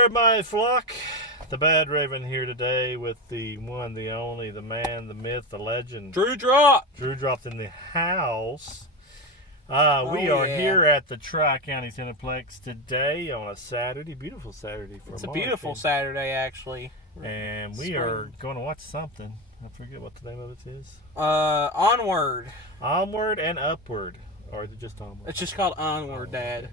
there, my flock. The Bad Raven here today with the one, the only, the man, the myth, the legend. Drew Drop. Drew Drop's in the house. We are yeah. here at the Tri-County Cineplex today on a Saturday. Beautiful Saturday for It's a March, beautiful Saturday, actually. And we are going to watch something. I forget what the name of it is. Onward. Onward and Upward. Or is it just Onward? It's just called Onward, Dad.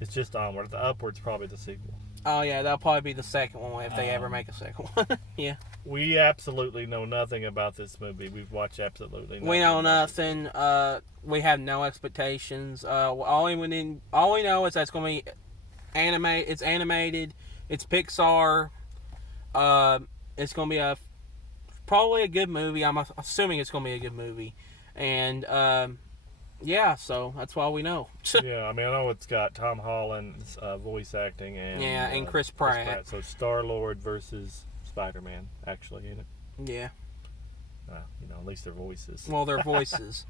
It's just Onward. The Upward's probably the sequel. Oh, yeah, that'll probably be the second one if they ever make a second one. Yeah. We absolutely know nothing about this movie. We've watched absolutely nothing. We know nothing. We have no expectations. All we know is that it's going to be It's animated. It's Pixar. It's going to be probably a good movie. I'm assuming it's going to be a good movie. And, yeah, so that's all we know. Yeah, I mean, I know it's got Tom Holland's voice acting and Chris Pratt. So Star-Lord versus Spider-Man, actually, ain't it? Yeah. At least their voices. Well, their voices.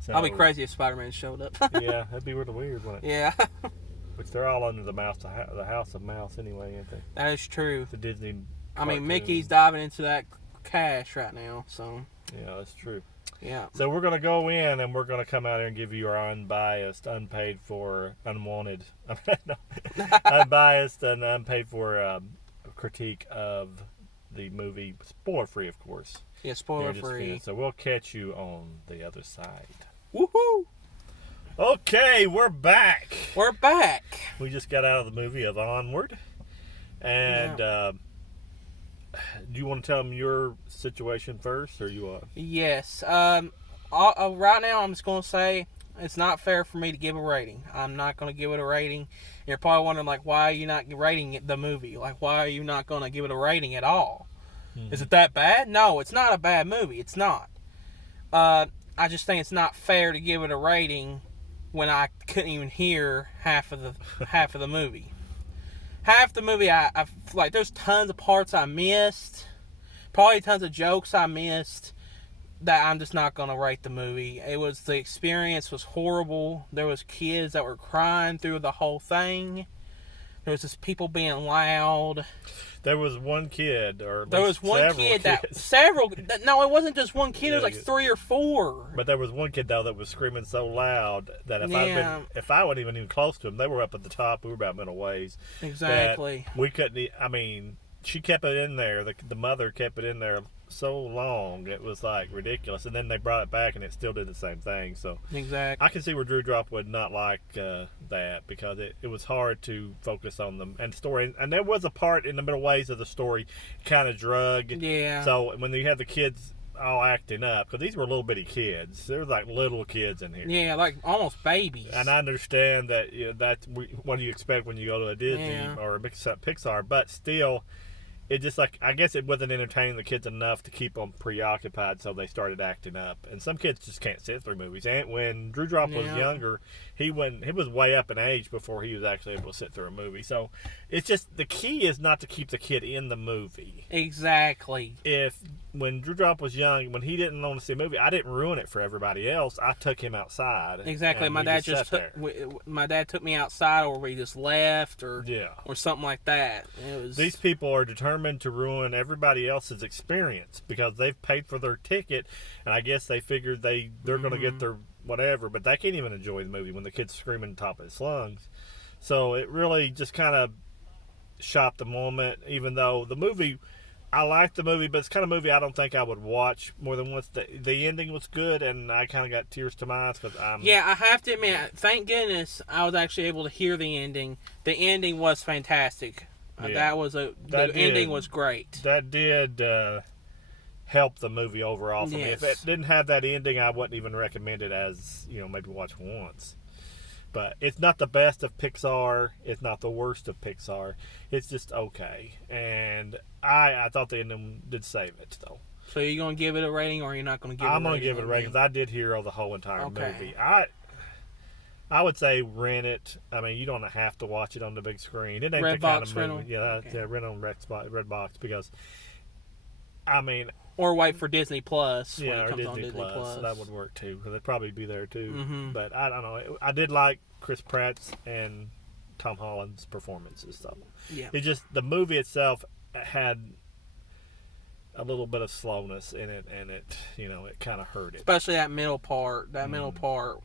So, I'll be crazy if Spider-Man showed up. Yeah, that'd be really weird, wouldn't it? Yeah. Which they're all under the House of Mouse anyway, ain't they? That is true. The Disney I mean, cartoon. Mickey's diving into that cash right now, so. Yeah, that's true. Yeah. So we're going to go in and we're going to come out here and give you our unbiased, unpaid for, unwanted, unbiased and unpaid for critique of the movie. Spoiler free, of course. Yeah, spoiler free. So we'll catch you on the other side. Woohoo! Okay, we're back. We're back. We just got out of the movie of Onward. And do you want to tell them your situation first, or you want? Yes. Right now, I'm just going to say it's not fair for me to give a rating. I'm not going to give it a rating. You're probably wondering, like, why are you not rating the movie? Like, why are you not going to give it a rating at all? Mm-hmm. Is it that bad? No, it's not a bad movie. It's not. I just think it's not fair to give it a rating when I couldn't even hear half of the movie. Half the movie, I like. There's tons of parts I missed. Probably tons of jokes I missed that I'm just not gonna rate the movie. The experience was horrible. There was kids that were crying through the whole thing. There was just people being loud. There was one kid, No, it wasn't just one kid. There was like 3 or 4. But there was one kid though that was screaming so loud that if I wasn't even close to him, they were up at the top. We were about middle ways. Exactly. We couldn't. I mean, she kept it in there. The mother kept it in there so long, it was like ridiculous. And then they brought it back, and it still did the same thing. So exactly, I can see where Drew Drop would not like that, because it was hard to focus on them and story. And there was a part in the middle ways of the story kind of drug. Yeah. So when you had the kids all acting up, because these were little bitty kids, there was like little kids in here. Yeah, like almost babies. And I understand that that's what do you expect when you go to a Disney or a Pixar, but still. It just I guess it wasn't entertaining the kids enough to keep them preoccupied, so they started acting up. And some kids just can't sit through movies. And when Drew Drop was younger, he was way up in age before he was actually able to sit through a movie. So it's just, the key is not to keep the kid in the movie. Exactly. When Drew Drop was young, when he didn't want to see a movie, I didn't ruin it for everybody else. I took him outside. Exactly. My dad took me outside, or we just left, or something like that. These people are determined to ruin everybody else's experience because they've paid for their ticket, and I guess they figured they're going to get their whatever, but they can't even enjoy the movie when the kid's screaming top of his lungs. So it really just kind of shot the moment, even though the movie, I liked the movie, but it's kind of movie I don't think I would watch more than once. The ending was good, and I kind of got tears to my eyes because I have to admit, thank goodness I was actually able to hear the ending. The ending was fantastic. The ending was great. That did help the movie overall for me. If it didn't have that ending, I wouldn't even recommend it as, maybe watch once. But it's not the best of Pixar. It's not the worst of Pixar. It's just okay. And I thought the ending did save it, though. So you're going to give it a rating, or you're not going to give it a rating? I'm going to give it a rating, because I did hear the whole entire movie. I would say rent it. I mean, you don't have to watch it on the big screen. It ain't the kind of movie. Rental? Yeah, rent on Redbox, because, I mean... Or wait for Disney Plus. Yeah, or Disney Plus. So that would work too, because it'd probably be there too. Mm-hmm. But I don't know. I did like Chris Pratt's and Tom Holland's performances. So Yeah. it just the movie itself had a little bit of slowness in it, and it it kind of hurt it. Especially that middle part. That middle part.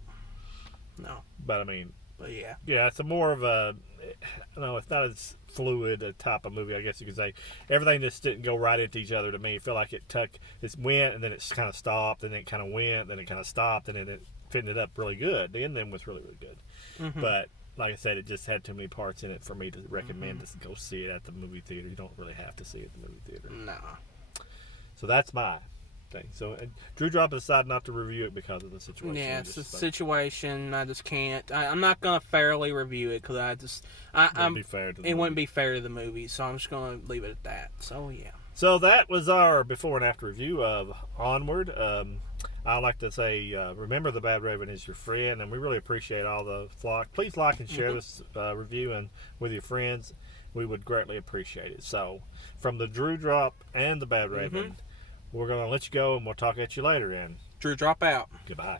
No. But I mean, But yeah. yeah, it's a more of a it's not as fluid a type of movie, I guess you could say. Everything just didn't go right into each other to me. I feel like it went and then it kind of stopped, and then it kind of went, then it kind of stopped, and then it ended up really good. The ending was really, really good. Mm-hmm. But like I said, it just had too many parts in it for me to recommend to go see it at the movie theater. You don't really have to see it at the movie theater. Nah. So that's my thing. So Drew Drop decided not to review it because of the situation. Yeah, it's a situation. I just can't. I'm not gonna fairly review it because Wouldn't be fair to the it wouldn't movie. be fair to the movie. So I'm just gonna leave it at that. So yeah. So that was our before and after review of Onward. I'd like to say, remember the Bad Raven is your friend, and we really appreciate all the flock. Please like and share this review and with your friends. We would greatly appreciate it. So, from the Drew Drop and the Bad Raven, we're going to let you go, and we'll talk at you later. And Drew, drop out. goodbye.